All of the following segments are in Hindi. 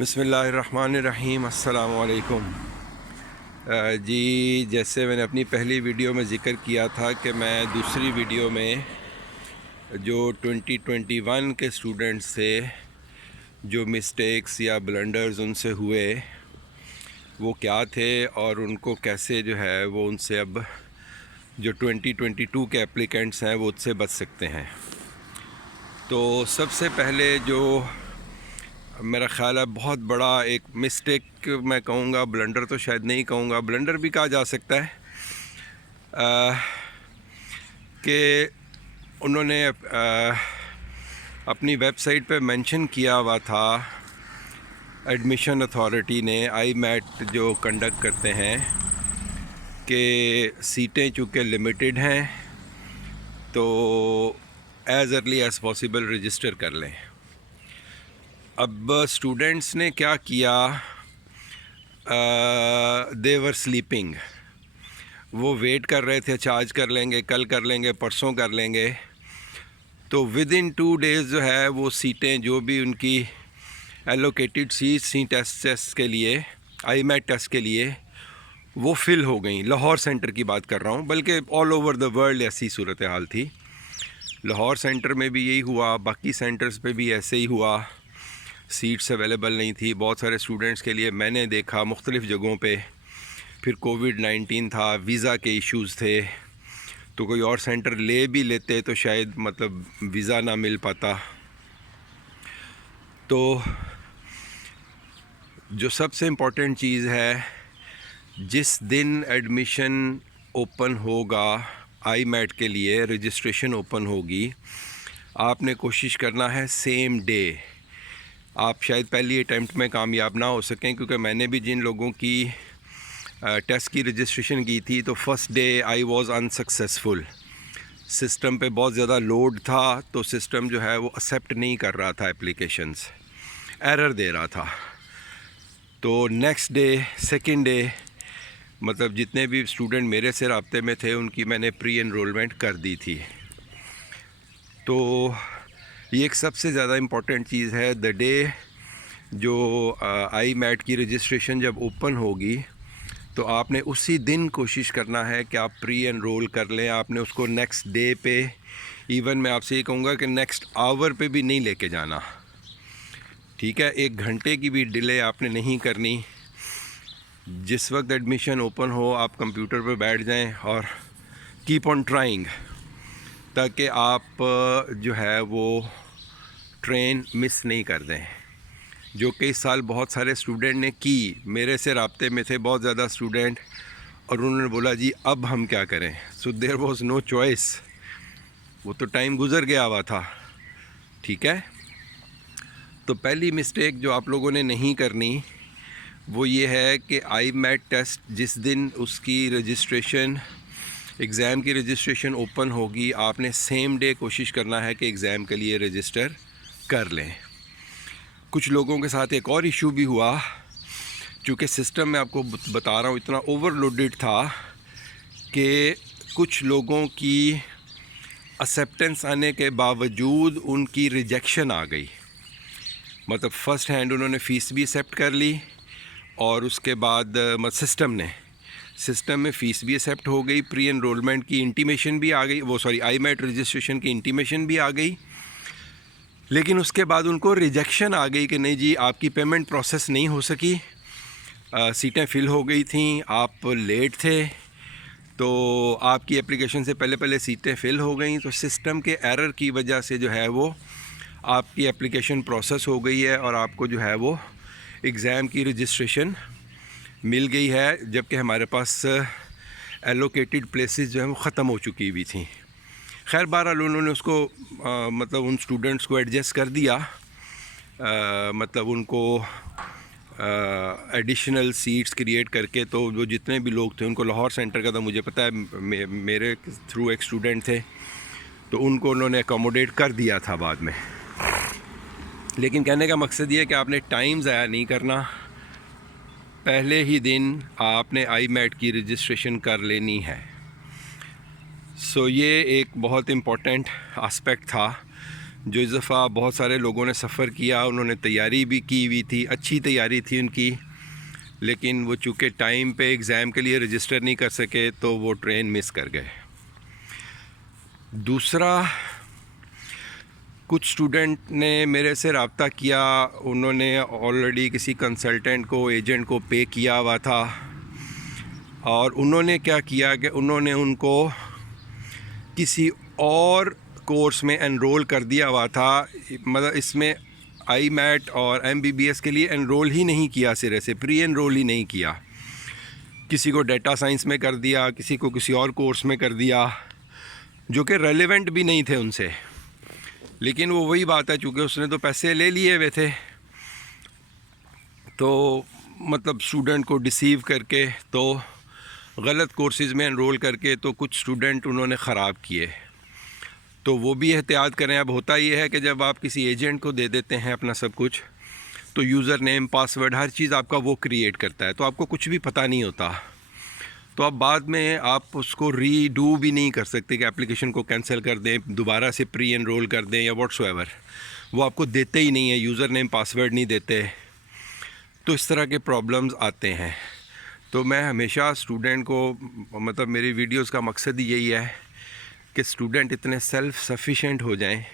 बिस्मिल्लाहिर्रहमानिर्रहीम। अस्सलाम वालेकुम। जी, जैसे मैंने अपनी पहली वीडियो में ज़िक्र किया था कि मैं दूसरी वीडियो में जो 2021 के स्टूडेंट्स थे, जो मिस्टेक्स या ब्लंडर्स उनसे हुए वो क्या थे और उनको कैसे जो है वो उनसे अब जो 2022 के एप्लीकेंट्स हैं वो उससे बच सकते हैं। तो सबसे पहले जो मेरा ख़्याल है बहुत बड़ा एक मिस्टेक मैं कहूँगा, ब्लंडर तो शायद नहीं कहूँगा, ब्लंडर भी कहा जा सकता है, कि उन्होंने अपनी वेबसाइट पे मेंशन किया हुआ था, एडमिशन अथॉरिटी ने, आई मैट जो कंडक्ट करते हैं, कि सीटें चूँकि लिमिटेड हैं तो as early as possible register कर लें। अब स्टूडेंट्स ने क्या किया, दे वर स्लीपिंग, वो वेट कर रहे थे, चार्ज कर लेंगे, कल कर लेंगे, परसों कर लेंगे। तो विद इन 2 डेज़ जो है वो सीटें जो भी उनकी एलोकेटेड सीट्स थी टेस्ट के लिए, आई मैट टेस्ट के लिए, वो फिल हो गई। लाहौर सेंटर की बात कर रहा हूँ, बल्कि ऑल ओवर द वर्ल्ड ऐसी सूरत हाल थी। लाहौर सेंटर में भी यही हुआ, बाकी सेंटर्स पे भी ऐसे ही हुआ, सीट्स अवेलेबल नहीं थी बहुत सारे स्टूडेंट्स के लिए। मैंने देखा मुख्तलिफ़ जगहों पे, फिर कोविड-19 था, वीज़ा के इश्यूज़ थे, तो कोई और सेंटर ले भी लेते तो शायद मतलब वीज़ा ना मिल पाता। तो जो सबसे इम्पॉर्टेंट चीज़ है, जिस दिन एडमिशन ओपन होगा आई मैट के लिए, रजिस्ट्रेशन ओपन होगी, आपने कोशिश करना है सेम डे। आप शायद पहली अटैम्प्ट में कामयाब ना हो सकें, क्योंकि मैंने भी जिन लोगों की टेस्ट की रजिस्ट्रेशन की थी तो first day I was unsuccessful. System पे बहुत ज़्यादा लोड था, तो सिस्टम जो है वो एक्सेप्ट नहीं कर रहा था एप्लीकेशंस, एरर दे रहा था। तो नेक्स्ट डे, सेकंड डे, मतलब जितने भी स्टूडेंट मेरे से राब्ते में थे उनकी मैंने प्री एनरोलमेंट कर दी थी। तो ये एक सबसे ज़्यादा इम्पॉर्टेंट चीज़ है। द डे जो आई मैट की रजिस्ट्रेशन जब ओपन होगी तो आपने उसी दिन कोशिश करना है कि आप प्री एनरोल कर लें। आपने उसको नेक्स्ट डे पे, इवन मैं आपसे ये कहूँगा कि नेक्स्ट आवर पे भी नहीं लेके जाना, ठीक है? 1 घंटे की भी डिले आपने नहीं करनी। जिस वक्त एडमिशन ओपन हो आप कंप्यूटर पे बैठ जाएं और कीप ऑन ट्राइंग, ताकि आप जो है वो ट्रेन मिस नहीं कर दें, जो कई साल बहुत सारे स्टूडेंट ने की। मेरे से राब्ते में थे बहुत ज़्यादा स्टूडेंट, और उन्होंने बोला जी अब हम क्या करें। So there was no choice, वो तो टाइम गुज़र गया हुआ था, ठीक है? तो पहली मिस्टेक जो आप लोगों ने नहीं करनी वो ये है कि आई मैट टेस्ट जिस दिन उसकी रजिस्ट्रेशन, एग्ज़ाम की रजिस्ट्रेशन ओपन होगी, आपने सेम डे कोशिश करना है कि एग्ज़ाम के लिए रजिस्टर कर लें। कुछ लोगों के साथ एक और इशू भी हुआ, चूँकि सिस्टम मैं आपको बता रहा हूँ इतना ओवरलोडेड था कि कुछ लोगों की एक्सेप्टेंस आने के बावजूद उनकी रिजेक्शन आ गई। मतलब फ़र्स्ट हैंड उन्होंने फ़ीस भी एक्सेप्ट कर ली, और उसके बाद सिस्टम में फ़ीस भी एक्सेप्ट हो गई, प्री एनरोलमेंट की इंटीमेशन भी आ गई, आई मैट रजिस्ट्रेशन की इंटीमेशन भी आ गई। लेकिन उसके बाद उनको रिजेक्शन आ गई कि नहीं जी आपकी पेमेंट प्रोसेस नहीं हो सकी, सीटें फ़िल हो गई थी, आप लेट थे, तो आपकी एप्लीकेशन से पहले सीटें फ़िल हो गई। तो सिस्टम के एरर की वजह से जो है वो आपकी एप्लीकेशन प्रोसेस हो गई है और आपको जो है वो एग्ज़ाम की रजिस्ट्रेशन मिल गई है, जबकि हमारे पास एलोकेटेड प्लेसेस जो हैं वो ख़त्म हो चुकी हुई थी। खैर बहरहाल उन्होंने उसको मतलब उन स्टूडेंट्स को एडजस्ट कर दिया, मतलब उनको एडिशनल सीट्स क्रिएट करके। तो वो जितने भी लोग थे, उनको लाहौर सेंटर का था, मुझे पता है, मेरे थ्रू एक स्टूडेंट थे, तो उनको उन्होंने अकोमोडेट कर दिया था बाद में। लेकिन कहने का मकसद ये है कि आपने टाइम ज़ाया नहीं करना, पहले ही दिन आपने आई मैट की रजिस्ट्रेशन कर लेनी है। सो ये एक बहुत इम्पोर्टेंट आस्पेक्ट था जो इस दफ़ा बहुत सारे लोगों ने सफ़र किया, उन्होंने तैयारी भी की हुई थी, अच्छी तैयारी थी उनकी, लेकिन वो चूँकि टाइम पे एग्ज़ाम के लिए रजिस्टर नहीं कर सके तो वो ट्रेन मिस कर गए। दूसरा, कुछ स्टूडेंट ने मेरे से रब्ता किया, उन्होंने ऑलरेडी किसी कंसल्टेंट को, एजेंट को पे किया हुआ था, और उन्होंने क्या किया कि उन्होंने उनको किसी और कोर्स में एनरोल कर दिया हुआ था। मतलब इसमें IMAT और MBBS के लिए एनरोल ही नहीं किया, सिरे से प्री एनरोल ही नहीं किया। किसी को डेटा साइंस में कर दिया, किसी को किसी और कोर्स में कर दिया, जो कि रेलेवेंट भी नहीं थे उनसे। लेकिन वो वही बात है, चूँकि उसने तो पैसे ले लिए हुए थे, तो मतलब स्टूडेंट को डिसीव करके, तो गलत कोर्सेज़ में एनरोल करके तो कुछ स्टूडेंट उन्होंने ख़राब किए। तो वो भी एहतियात करें। अब होता ये है कि जब आप किसी एजेंट को दे देते हैं अपना सब कुछ, तो यूज़र नेम, पासवर्ड, हर चीज़ आपका वो क्रिएट करता है, तो आपको कुछ भी पता नहीं होता। तो अब बाद में आप उसको रीडू भी नहीं कर सकते कि एप्लीकेशन को कैंसिल कर दें, दोबारा से प्री एनरोल कर दें या व्हाट्सएवर। वो आपको देते ही नहीं है, यूज़र नेम, पासवर्ड नहीं देते। तो इस तरह के प्रॉब्लम्स आते हैं। तो मैं हमेशा स्टूडेंट को, मतलब मेरी वीडियोस का मकसद ही यही है कि स्टूडेंट इतने सेल्फ़ सफिशिएंट हो जाएं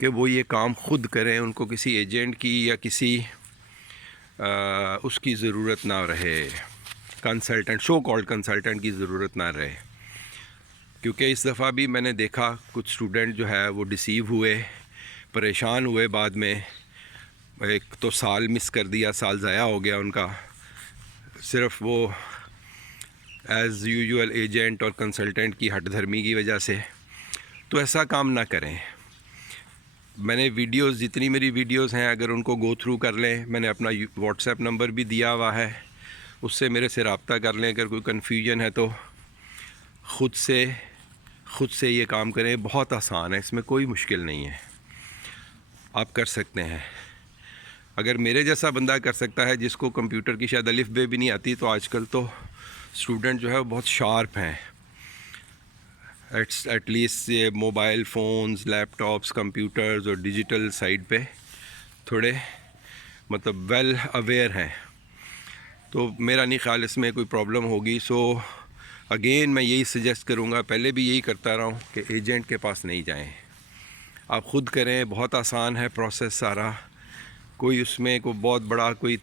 कि वो ये काम ख़ुद करें, उनको किसी एजेंट की या किसी उसकी ज़रूरत ना रहे, कंसल्टेंट, सो कॉल्ड कंसल्टेंट की ज़रूरत ना रहे। क्योंकि इस दफ़ा भी मैंने देखा कुछ स्टूडेंट जो है वो डिसीव हुए, परेशान हुए। बाद में एक तो साल मिस कर दिया, साल ज़ाया हो गया उनका, सिर्फ़ वो एज़ यूजुअल एजेंट और कंसल्टेंट की हठधर्मी की वजह से। तो ऐसा काम ना करें। मैंने वीडियोस, जितनी मेरी वीडियोस हैं, अगर उनको गो थ्रू कर लें, मैंने अपना व्हाट्सएप नंबर भी दिया हुआ है, उससे मेरे से रब्ता कर लें। अगर कोई कन्फ्यूजन है तो ख़ुद से ये काम करें। बहुत आसान है, इसमें कोई मुश्किल नहीं है, आप कर सकते हैं। अगर मेरे जैसा बंदा कर सकता है जिसको कंप्यूटर की शायद अलिफ बे भी नहीं आती, तो आजकल तो स्टूडेंट जो है वो बहुत शार्प हैं। एटलीस्ट ये मोबाइल फ़ोन्स, लैपटॉप्स, कंप्यूटर्स और डिजिटल साइड पे थोड़े मतलब वेल अवेयर हैं। तो मेरा नहीं ख्याल इसमें कोई प्रॉब्लम होगी। सो अगेन मैं यही सजेस्ट करूँगा, पहले भी यही करता रहा हूँ, कि एजेंट के पास नहीं जाएं, आप ख़ुद करें। बहुत आसान है प्रोसेस सारा, कोई उसमें कोई बहुत बड़ा कोई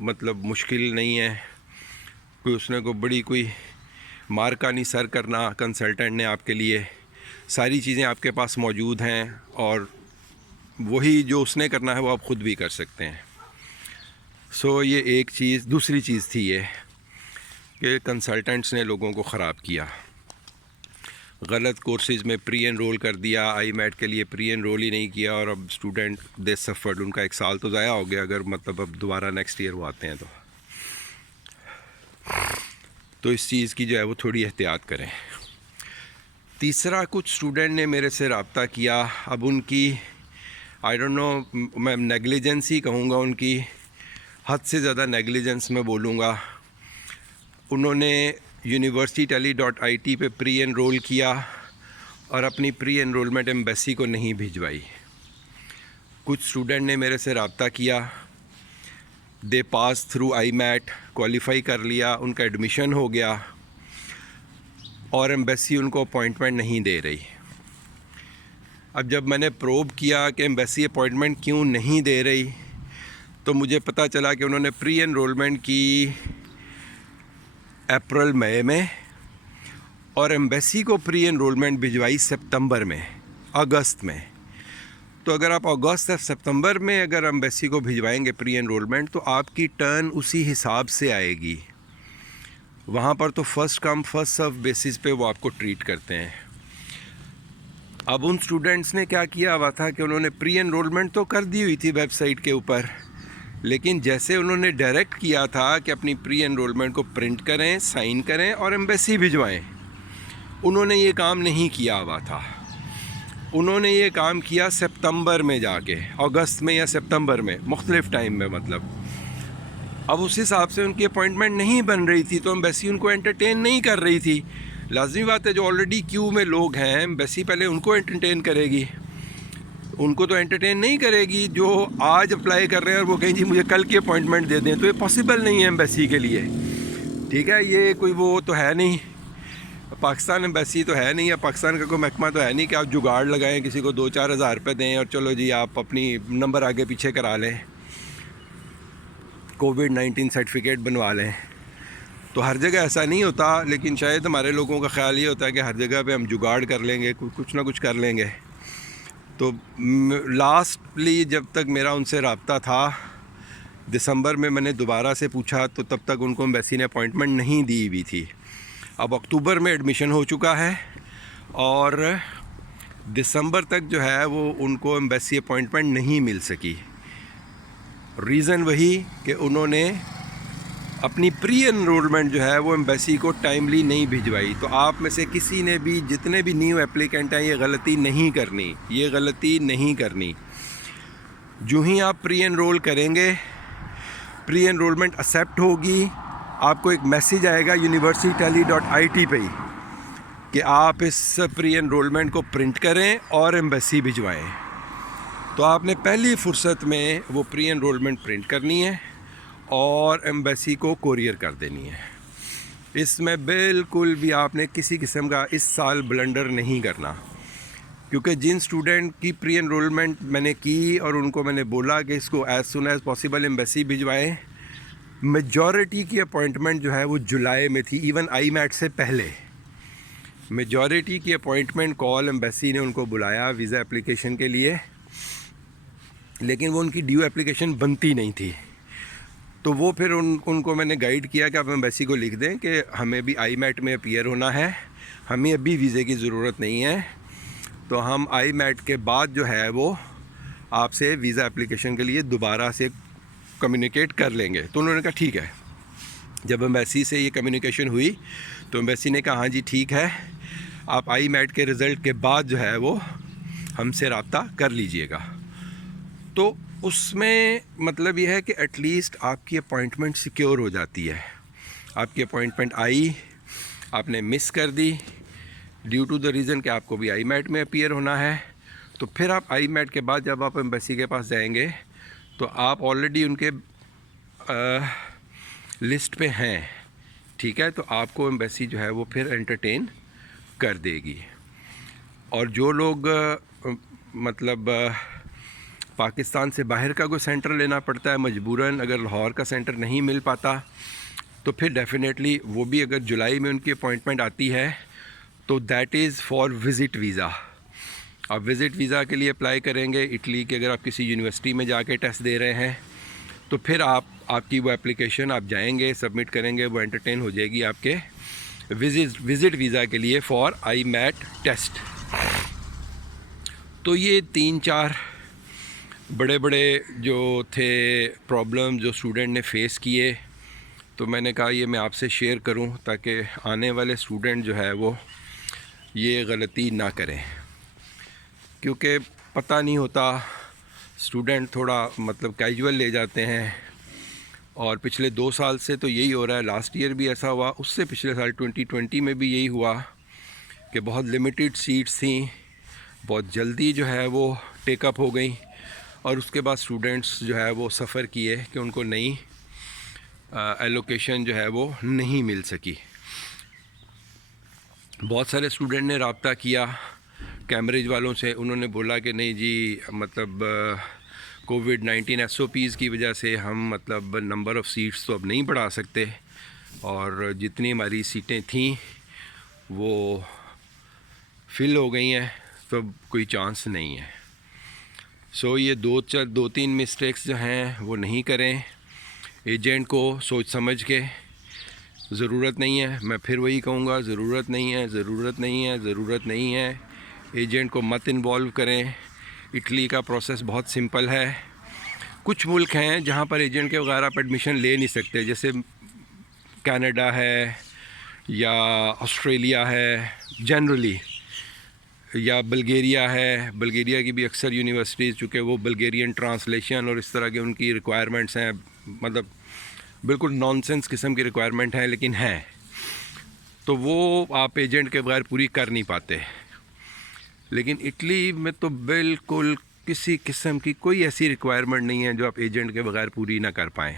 मतलब मुश्किल नहीं है। कोई उसने को बड़ी कोई मार का नहीं सर करना कंसल्टेंट ने आपके लिए। सारी चीज़ें आपके पास मौजूद हैं, और वही जो उसने करना है वो आप ख़ुद भी कर सकते हैं। सो ये एक चीज़। दूसरी चीज़ थी ये कि कंसल्टेंट्स ने लोगों को ख़राब किया, गलत कोर्सेज़ में प्री एनरोल कर दिया, IMAT के लिए प्री एनरोल ही नहीं किया, और अब स्टूडेंट दे सफ़र्ड। उनका एक साल तो ज़ाया हो गया, अगर मतलब अब दोबारा नेक्स्ट ईयर वो आते हैं तो इस चीज़ की जो है वो थोड़ी एहतियात करें। तीसरा, कुछ स्टूडेंट ने मेरे से रब्ता किया। अब उनकी आई डोंट नो, मैं नेग्लिजेंस ही कहूँगा, उनकी हद से ज़्यादा नेग्लिजेंस मैं बोलूँगा। उन्होंने university.it पे प्री एनरोल किया और अपनी प्री एनरोलमेंट एम्बेसी को नहीं भिजवाई। कुछ स्टूडेंट ने मेरे से रब्ता किया, दे पास थ्रू IMAT, क्वालिफाई कर लिया, उनका एडमिशन हो गया, और एम्बेसी उनको अपॉइंटमेंट नहीं दे रही। अब जब मैंने प्रोब किया कि एम्बेसी अपॉइंटमेंट क्यों नहीं दे रही, तो मुझे पता चला कि उन्होंने प्री एनरोलमेंट की अप्रैल मई में, और एम्बेसी को प्री एनरोलमेंट भिजवाई सितंबर में, अगस्त में। तो अगर आप अगस्त या सितंबर में अगर एम्बेसी को भिजवाएंगे प्री एनरोलमेंट, तो आपकी टर्न उसी हिसाब से आएगी। वहाँ पर तो first come first serve basis पे वो आपको ट्रीट करते हैं। अब उन स्टूडेंट्स ने क्या किया हुआ था कि उन्होंने प्री एनरोलमेंट तो कर दी हुई थी वेबसाइट के ऊपर, लेकिन जैसे उन्होंने डायरेक्ट किया था कि अपनी प्री एनरोलमेंट को प्रिंट करें, साइन करें और एम्बेसी भिजवाएं, उन्होंने ये काम नहीं किया हुआ था। उन्होंने ये काम किया सितंबर में जाके, अगस्त में या सितंबर में, मुख्तलिफ टाइम में मतलब। अब उस हिसाब से उनकी अपॉइंटमेंट नहीं बन रही थी, तो एम्बेसी उनको एंटरटेन नहीं कर रही थी। लाजमी बात है, जो ऑलरेडी क्यू में लोग हैं, एम्बेसी पहले उनको एंटरटेन करेगी। उनको तो एंटरटेन नहीं करेगी जो आज अप्लाई कर रहे हैं और वो कहें जी मुझे कल की अपॉइंटमेंट दे दें, तो ये पॉसिबल नहीं है एम्बेसी के लिए। ठीक है, ये कोई वो तो है नहीं, पाकिस्तान एम्बेसी तो है नहीं, या पाकिस्तान का कोई महकमा तो है नहीं कि आप जुगाड़ लगाएं, किसी को 2-4 हज़ार रुपये दें और चलो जी आप अपनी नंबर आगे पीछे करा लें, कोविड-19 सर्टिफिकेट बनवा लें। तो हर जगह ऐसा नहीं होता, लेकिन शायद हमारे लोगों का ख्याल ये होता है कि हर जगह पे हम जुगाड़ कर लेंगे, कुछ ना कुछ कर लेंगे। तो लास्टली जब तक मेरा उनसे रब्ता था दिसंबर में, मैंने दोबारा से पूछा तो तब तक उनको एम्बेसी ने अपॉइंटमेंट नहीं दी हुई थी। अब अक्टूबर में एडमिशन हो चुका है और दिसंबर तक जो है वो उनको एम्बेसी अपॉइंटमेंट नहीं मिल सकी। रीज़न वही कि उन्होंने अपनी प्री एनरोलमेंट जो है वो एम्बेसी को टाइमली नहीं भिजवाई। तो आप में से किसी ने भी, जितने भी न्यू एप्लीकेंट हैं, ये गलती नहीं करनी, ये गलती नहीं करनी। जो ही आप प्री एनरोल करेंगे, प्री एनरोलमेंट एक्सेप्ट होगी, आपको एक मैसेज आएगा universitytally.it पे कि आप इस प्री एनरोलमेंट को प्रिंट करें और एम्बेसी भिजवाएं। तो आपने पहली फुर्सत में वो प्री एनरोलमेंट प्रिंट करनी है और एम्बेसी को कोरियर कर देनी है। इसमें बिल्कुल भी आपने किसी किस्म का इस साल ब्लंडर नहीं करना, क्योंकि जिन स्टूडेंट की प्री एनरोलमेंट मैंने की और उनको मैंने बोला कि इसको as soon as possible embassy भिजवाएं, मेजॉरिटी की अपॉइंटमेंट जो है वो जुलाई में थी, इवन IMAT से पहले। मेजॉरिटी की अपॉइंटमेंट कॉल एम्बेसी ने उनको बुलाया वीज़ा एप्लीकेशन के लिए, लेकिन वो उनकी ड्यू एप्लीकेशन बनती नहीं थी। तो वो फिर उनको मैंने गाइड किया कि आप एम्बेसी को लिख दें कि हमें भी IMAT में अपीयर होना है, हमें अभी वीज़े की ज़रूरत नहीं है, तो हम IMAT के बाद जो है वो आपसे वीज़ा एप्लीकेशन के लिए दोबारा से कम्युनिकेट कर लेंगे। तो उन्होंने कहा ठीक है। जब एम्बेसी से ये कम्युनिकेशन हुई तो एम्बेसी ने कहा हाँ जी ठीक है, आप IMAT के रिज़ल्ट के बाद जो है वो हमसे रब्ता कर लीजिएगा। तो उसमें मतलब ये है कि एटलीस्ट आपकी अपॉइंटमेंट सिक्योर हो जाती है। आपकी अपॉइंटमेंट आई, आपने मिस कर दी ड्यू टू द रीज़न कि आपको भी IMAT में अपीयर होना है, तो फिर आप IMAT के बाद जब आप एम्बेसी के पास जाएंगे तो आप ऑलरेडी उनके लिस्ट पे हैं। ठीक है, तो आपको एम्बेसी जो है वो फिर एंटरटेन कर देगी। और जो लोग मतलब पाकिस्तान से बाहर का कोई सेंटर लेना पड़ता है मजबूरन, अगर लाहौर का सेंटर नहीं मिल पाता, तो फिर डेफिनेटली वो भी अगर जुलाई में उनकी अपॉइंटमेंट आती है तो that is for visit visa. आप विज़िट वीज़ा के लिए अप्लाई करेंगे इटली के, अगर आप किसी यूनिवर्सिटी में जाके टेस्ट दे रहे हैं तो फिर आपकी वो एप्लीकेशन आप जाएंगे, सबमिट करेंगे, वो एंटरटेन हो जाएगी आपके विज़िट वीज़ा के लिए फॉर IMAT टेस्ट। तो ये 3-4 बड़े बड़े जो थे प्रॉब्लम जो स्टूडेंट ने फ़ेस किए, तो मैंने कहा ये मैं आपसे शेयर करूं ताकि आने वाले स्टूडेंट जो है वो ये गलती ना करें, क्योंकि पता नहीं होता, स्टूडेंट थोड़ा मतलब कैजुअल ले जाते हैं। और पिछले 2 साल से तो यही हो रहा है, लास्ट ईयर भी ऐसा हुआ, उससे पिछले साल 2020 में भी यही हुआ कि बहुत लिमिटेड सीट्स थी, बहुत जल्दी जो है वो टेकअप हो गई और उसके बाद स्टूडेंट्स जो है वो सफ़र किए कि उनको नई एलोकेशन जो है वो नहीं मिल सकी। बहुत सारे स्टूडेंट ने रब्ता किया कैम्ब्रिज वालों से, उन्होंने बोला कि नहीं जी मतलब कोविड-19 SOPs की वजह से हम मतलब नंबर ऑफ़ सीट्स तो अब नहीं बढ़ा सकते और जितनी हमारी सीटें थीं वो फिल हो गई हैं, तो कोई चांस नहीं है। सो ये 2-3 मिस्टेक्स जो हैं वो नहीं करें। एजेंट को सोच समझ के, ज़रूरत नहीं है, मैं फिर वही कहूँगा, ज़रूरत नहीं है, ज़रूरत नहीं है, ज़रूरत नहीं है। एजेंट को मत इन्वॉल्व करें। इटली का प्रोसेस बहुत सिंपल है। कुछ मुल्क हैं जहाँ पर एजेंट के बगैर आप एडमिशन ले नहीं सकते, जैसे कनाडा है या ऑस्ट्रेलिया है जनरली, या बल्गेरिया है। बल्गेरिया की भी अक्सर यूनिवर्सिटीज़, चूँकि वो बल्गेरियन ट्रांसलेशन और इस तरह के उनकी रिक्वायरमेंट्स हैं, मतलब बिल्कुल नॉनसेंस किस्म की रिक्वायरमेंट है, लेकिन हैं, तो वो आप एजेंट के बगैर पूरी कर नहीं पाते। लेकिन इटली में तो बिल्कुल किसी किस्म की कोई ऐसी रिक्वायरमेंट नहीं है जो आप एजेंट के बगैर पूरी ना कर पाएँ।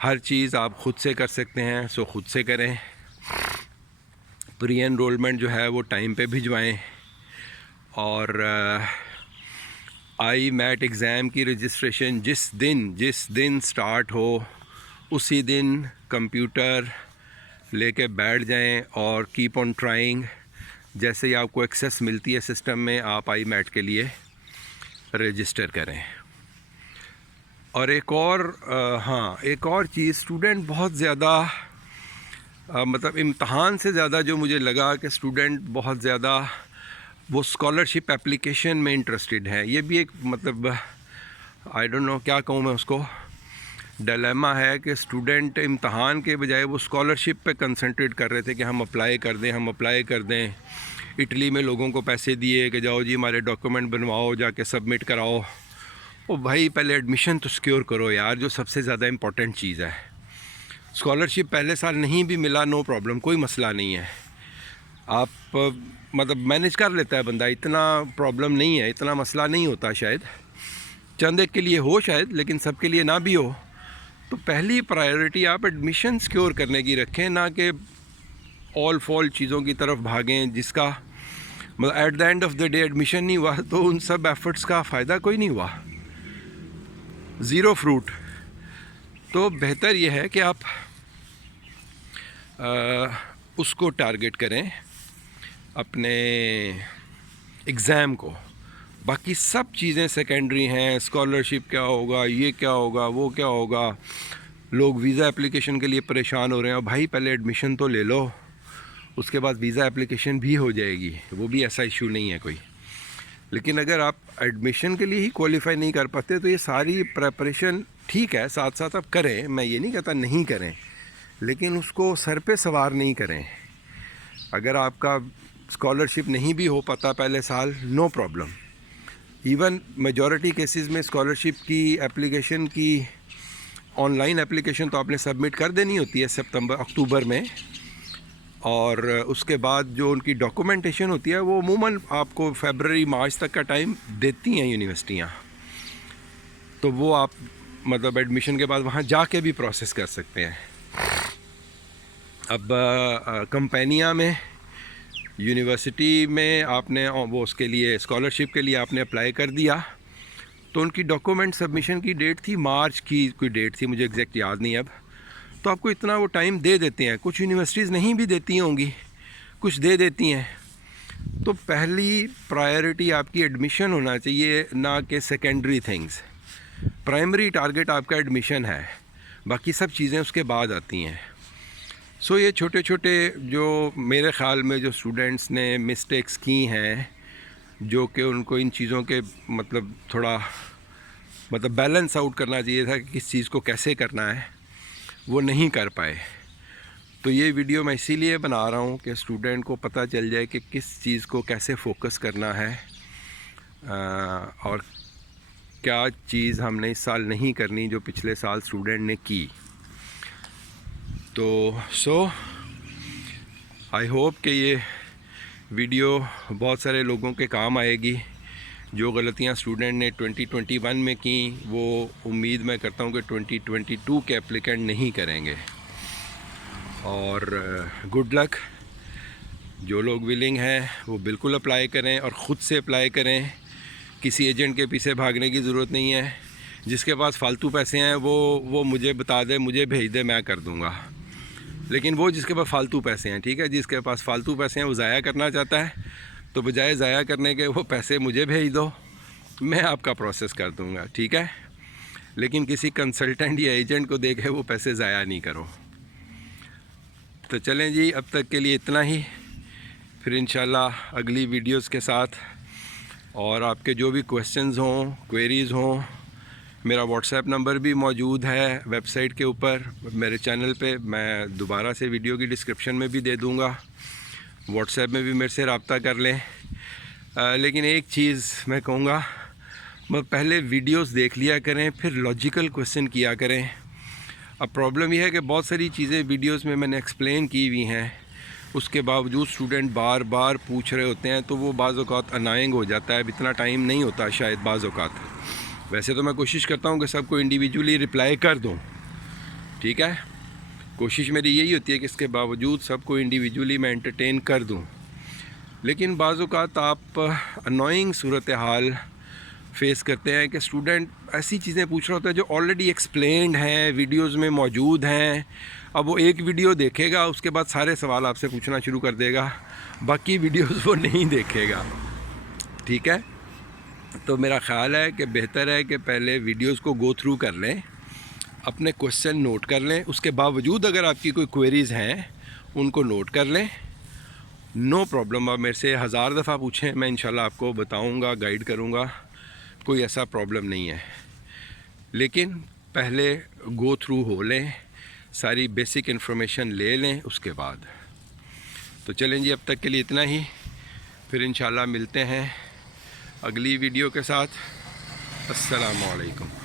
हर चीज़ आप ख़ुद से कर सकते हैं, सो ख़ुद से करें। प्री एनरोलमेंट जो है वो टाइम पे भिजवाएं और आई मैट एग्ज़ाम की रजिस्ट्रेशन जिस दिन स्टार्ट हो उसी दिन कंप्यूटर लेके बैठ जाएं और कीप ऑन ट्राइंग। जैसे ही आपको एक्सेस मिलती है सिस्टम में, आप आई मैट के लिए रजिस्टर करें। और एक और चीज़, स्टूडेंट बहुत ज़्यादा मतलब इम्तहान से ज़्यादा जो मुझे लगा कि स्टूडेंट बहुत ज़्यादा वो स्कॉलरशिप एप्लीकेशन में इंटरेस्टेड है। ये भी एक मतलब आई डोंट नो क्या कहूँ मैं उसको, डिलेमा है कि स्टूडेंट इम्तहान के बजाय वो स्कॉलरशिप पे कंसंट्रेट कर रहे थे कि हम अप्लाई कर दें। इटली में लोगों को पैसे दिए कि जाओ जी हमारे डॉक्यूमेंट बनवाओ, जाके सबमिट कराओ। ओ भाई, पहले एडमिशन तो सिक्योर करो यार, जो सबसे ज़्यादा इम्पोर्टेंट चीज़ है। स्कॉलरशिप पहले साल नहीं भी मिला, नो प्रॉब्लम, कोई मसला नहीं है। आप मतलब मैनेज कर लेता है बंदा, इतना प्रॉब्लम नहीं है, इतना मसला नहीं होता शायद। चंद एक के लिए हो शायद, लेकिन सबके लिए ना भी हो। तो पहली प्रायोरिटी आप एडमिशन सिक्योर करने की रखें, ना कि ऑल फॉल चीज़ों की तरफ भागें जिसका मतलब at the end of the day admission नहीं हुआ तो उन सब एफर्ट्स का फ़ायदा कोई नहीं हुआ, ज़ीरो फ्रूट। तो बेहतर यह है कि आप उसको टारगेट करें, अपने एग्ज़ाम को। बाकी सब चीज़ें सेकेंडरी हैं। स्कॉलरशिप क्या होगा, ये क्या होगा, वो क्या होगा। लोग वीज़ा एप्लीकेशन के लिए परेशान हो रहे हैं। भाई पहले एडमिशन तो ले लो, उसके बाद वीज़ा एप्लीकेशन भी हो जाएगी, वो भी ऐसा इशू नहीं है कोई। लेकिन अगर आप एडमिशन के लिए ही क्वालिफाई नहीं कर पाते तो ये सारी प्रेपरेशन ठीक है, साथ साथ आप करें, मैं ये नहीं कहता नहीं करें, लेकिन उसको सर पे सवार नहीं करें। अगर आपका स्कॉलरशिप नहीं भी हो पाता पहले साल, no problem. Even majority cases में स्कॉलरशिप की एप्लीकेशन की ऑनलाइन एप्लीकेशन तो आपने सबमिट कर देनी होती है अक्टूबर में, और उसके बाद जो उनकी डॉक्यूमेंटेशन होती है वो अमूमन आपको फरवरी मार्च तक का टाइम देती हैं यूनिवर्सिटियाँ। तो वो आप मतलब एडमिशन के बाद वहाँ जाके भी प्रोसेस कर सकते हैं। अब कंपनियाँ में, यूनिवर्सिटी में आपने वो उसके लिए स्कॉलरशिप के लिए आपने अप्लाई कर दिया, तो उनकी डॉक्यूमेंट सबमिशन की डेट थी मार्च की, कोई डेट थी मुझे एग्जैक्ट याद नहीं अब। तो आपको इतना वो टाइम दे देते हैं। कुछ यूनिवर्सिटीज़ नहीं भी देती होंगी, कुछ दे देती हैं। तो पहली प्रायोरिटी आपकी एडमिशन होना चाहिए, ना कि सेकेंडरी थिंग्स। प्राइमरी टारगेट आपका एडमिशन है, बाकी सब चीज़ें उसके बाद आती हैं। सो ये छोटे छोटे जो मेरे ख़्याल में जो स्टूडेंट्स ने मिस्टेक्स की हैं, जो कि उनको इन चीज़ों के मतलब थोड़ा मतलब बैलेंस आउट करना चाहिए था कि किस चीज़ को कैसे करना है, वो नहीं कर पाए। तो ये वीडियो मैं इसीलिए बना रहा हूँ कि स्टूडेंट को पता चल जाए कि किस चीज़ को कैसे फोकस करना है और क्या चीज़ हमने इस साल नहीं करनी जो पिछले साल स्टूडेंट ने की। तो आई होप कि ये वीडियो बहुत सारे लोगों के काम आएगी। जो गलतियां स्टूडेंट ने 2021 में की, वो उम्मीद मैं करता हूं कि 2022 के एप्लीकेंट नहीं करेंगे। और गुड लक। जो लोग विलिंग हैं वो बिल्कुल अप्लाई करें और ख़ुद से अप्लाई करें। किसी एजेंट के पीछे भागने की ज़रूरत नहीं है। जिसके पास फालतू पैसे हैं वो मुझे बता दे, मुझे भेज दे, मैं कर दूँगा। लेकिन वो जिसके पास फालतू पैसे हैं, ठीक है, जिसके पास फालतू पैसे हैं, वो ज़ाया करना चाहता है, तो बजाय ज़ाया करने के वो पैसे मुझे भेज दो, मैं आपका प्रोसेस कर दूँगा, ठीक है। लेकिन किसी कंसल्टेंट या एजेंट को देके वो पैसे ज़ाया नहीं करो। तो चलें जी, अब तक के लिए इतना ही। फिर इंशाल्लाह अगली वीडियोस के साथ, और आपके जो भी क्वेश्चंस हों, क्वेरीज़ हों, मेरा व्हाट्सएप नंबर भी मौजूद है वेबसाइट के ऊपर, मेरे चैनल पे। मैं दोबारा से वीडियो की डिस्क्रिप्शन में भी दे दूँगा। व्हाट्सएप में भी मेरे से रब्ता कर लें। लेकिन एक चीज़ मैं कहूँगा, पहले वीडियोस देख लिया करें, फिर लॉजिकल क्वेश्चन किया करें। अब प्रॉब्लम यह है कि बहुत सारी चीज़ें वीडियोस में मैंने एक्सप्लेन की हुई हैं, उसके बावजूद स्टूडेंट बार बार पूछ रहे होते हैं, तो वो बाज़ औक़ात अनाइंग हो जाता है। अब इतना टाइम नहीं होता शायद बाज़ औक़ात। वैसे तो मैं कोशिश करता हूँ कि सबको इंडिविजुअली रिप्लाई कर दूँ, ठीक है, कोशिश मेरी यही होती है कि इसके बावजूद सबको इंडिविजुअली मैं एंटरटेन कर दूँ। लेकिन बाज़ औक़ात आप अनोइंग सूरत हाल फेस करते हैं कि स्टूडेंट ऐसी चीज़ें पूछ रहा होता है जो ऑलरेडी एक्सप्लेन्ड हैं, वीडियोज़ में मौजूद हैं। अब वो एक वीडियो देखेगा, उसके बाद सारे सवाल आपसे पूछना शुरू कर देगा, बाकी वीडियोज़ वो नहीं देखेगा, ठीक है। तो मेरा ख़्याल है कि बेहतर है कि पहले वीडियोज़ को गो थ्रू कर लें, अपने क्वेश्चन नोट कर लें, उसके बावजूद अगर आपकी कोई क्वेरीज़ हैं उनको नोट कर लें। नो प्रॉब्लम, आप मेरे से 1000 दफ़ा पूछें, मैं इंशाल्लाह आपको बताऊंगा, गाइड करूंगा, कोई ऐसा प्रॉब्लम नहीं है। लेकिन पहले गो थ्रू हो लें, सारी बेसिक इन्फॉर्मेशन ले लें उसके बाद। तो चलें जी, अब तक के लिए इतना ही, फिर इंशाल्लाह मिलते हैं अगली वीडियो के साथ। अस्सलामु अलैकुम।